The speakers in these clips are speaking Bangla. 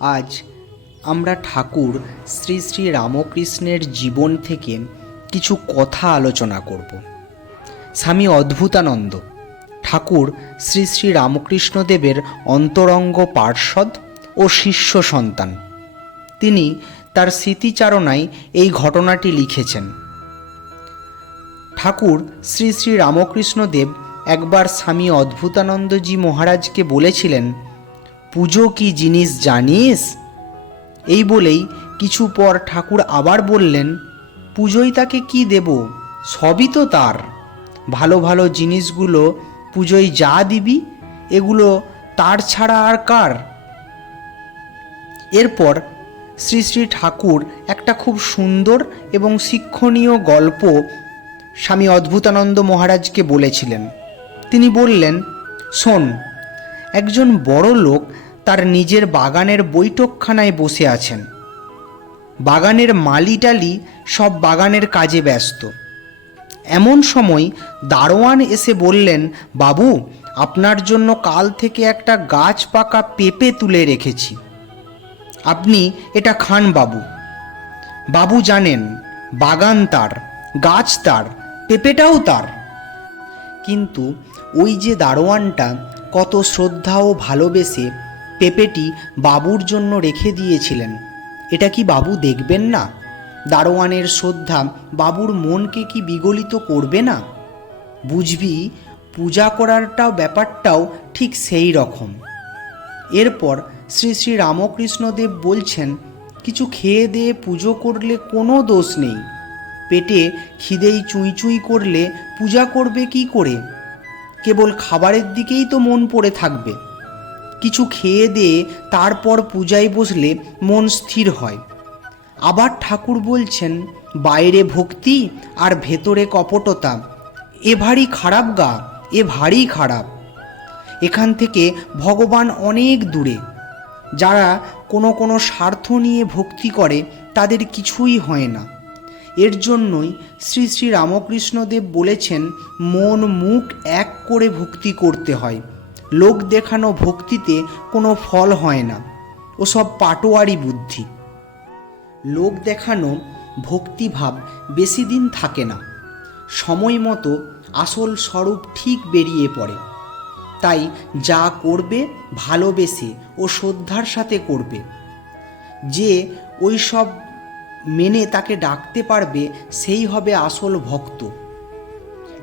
আজ আমরা ঠাকুর শ্রী শ্রী রামকৃষ্ণের জীবন থেকে কিছু কথা আলোচনা করব। স্বামী অদ্ভুতানন্দ, ঠাকুর শ্রী শ্রী রামকৃষ্ণদেবের অন্তরঙ্গ পার্ষদ ও শিষ্য সন্তান। তিনি তার স্মৃতিচারণায় এই ঘটনাটি লিখেছেন। ঠাকুর শ্রী শ্রী রামকৃষ্ণদেব একবার স্বামী অদ্ভুতানন্দজি মহারাজকে বলেছিলেন পুজো কি জিনিস জানিস? এই বলেই কিছু পর ঠাকুর আবার বললেন, পুজোয় তাকে কি দেব? সবই তো তার। ভালো ভালো জিনিসগুলো পুজোয় যা দিবি, এগুলো তার ছাড়া আর কার? এরপর শ্রী শ্রী ঠাকুর একটা খুব সুন্দর এবং শিক্ষণীয় গল্প স্বামী অদ্ভুতানন্দ মহারাজকে বলেছিলেন। তিনি বললেন, শোন, একজন বড় লোক নিজের বাগানের বৈঠকখানায় বসে আছেন। বাগানের মালিটালি সব বাগানের কাজে ব্যস্ত। এমন সময় দারোয়ান এসে বললেন, বাবু, আপনার জন্য কাল থেকে একটা গাছ পাকা পেঁপে তুলে রেখেছি। আপনি এটা খান, বাবু। বাবু জানেন, বাগান তার, গাছ তার, পেঁপেটাও তার। কিন্তু ওই যে দারোয়ানটা কত শ্রদ্ধা ও ভালোবেসে পেঁপেটি বাবুর জন্য রেখে দিয়েছিলেন। এটা কি বাবু দেখবেন না? দারোয়ানের শ্রদ্ধা বাবুর মনকে কি বিগলিত করবে না? বুঝবি, পূজা করারটাও ব্যাপারটাও ঠিক সেই রকম। এরপর শ্রী শ্রী রামকৃষ্ণদেব বলছেন, কিছু খেয়ে দিয়ে পুজো করলে কোনো দোষ নেই। পেটে খিদেই চুই চুই করলে পূজা করবে কি করে? কেবল খাবারের দিকেই তো মন পড়ে থাকবে। কিছু খেয়ে দিয়ে তারপর পূজায় বসলে মন স্থির হয়। আবার ঠাকুর বলছেন, বাইরে ভক্তি আর ভেতরে কপটতা। এ ভারী খারাপ গা, এ ভারী খারাপ। এখান থেকে ভগবান অনেক দূরে। যারা কোনো কোনো স্বার্থ নিয়ে ভক্তি করে, তাদের কিছুই হয় না। এর জন্যই শ্রী শ্রী রামকৃষ্ণদেব বলেছেন, মন মুখ এক করে ভক্তি করতে হয়। লোক দেখানো ভক্তিতে কোনো ফল হয় না। ও সব পাটোয়ারি বুদ্ধি। লোক দেখানো ভক্তিভাব বেশি দিন থাকে না। সময় মতো আসল স্বরূপ ঠিক বেরিয়ে পড়ে। তাই যা করবে, ভালোবেসে ও শ্রদ্ধার সাথে করবে। যে ওই সব মেনে তাকে ডাকতে পারবে, সেই হবে আসল ভক্ত।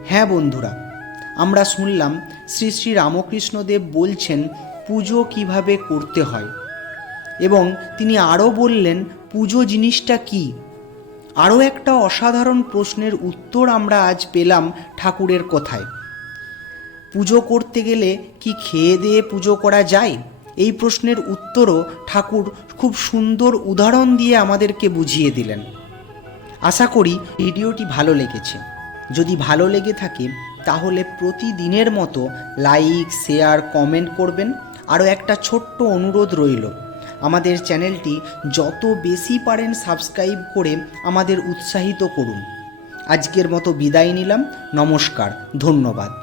হ্যাঁ বন্ধুরা আমরা শুনলাম শ্রী শ্রী রামকৃষ্ণদেব বলছেন, পুজো কীভাবে করতে হয়? এবং তিনি আরও বললেন, পুজো জিনিসটা কি? আরও একটা অসাধারণ প্রশ্নের উত্তর আমরা আজ পেলাম ঠাকুরের কথায়। পুজো করতে গেলে কি খেয়ে দিয়ে পুজো করা যায়? এই প্রশ্নের উত্তরও ঠাকুর খুব সুন্দর উদাহরণ দিয়ে আমাদেরকে বুঝিয়ে দিলেন। আশা করি ভিডিওটি ভালো লেগেছে। যদি ভালো লেগে থাকে তাহলে প্রতিদিনের মতো লাইক, শেয়ার, কমেন্ট করবেন। আরও একটা ছোট্ট অনুরোধ রইল। আমাদের চ্যানেলটি যত বেশি পারেন সাবস্ক্রাইব করে আমাদের উৎসাহিত করুন। আজকের মতো বিদায় নিলাম। নমস্কার। ধন্যবাদ।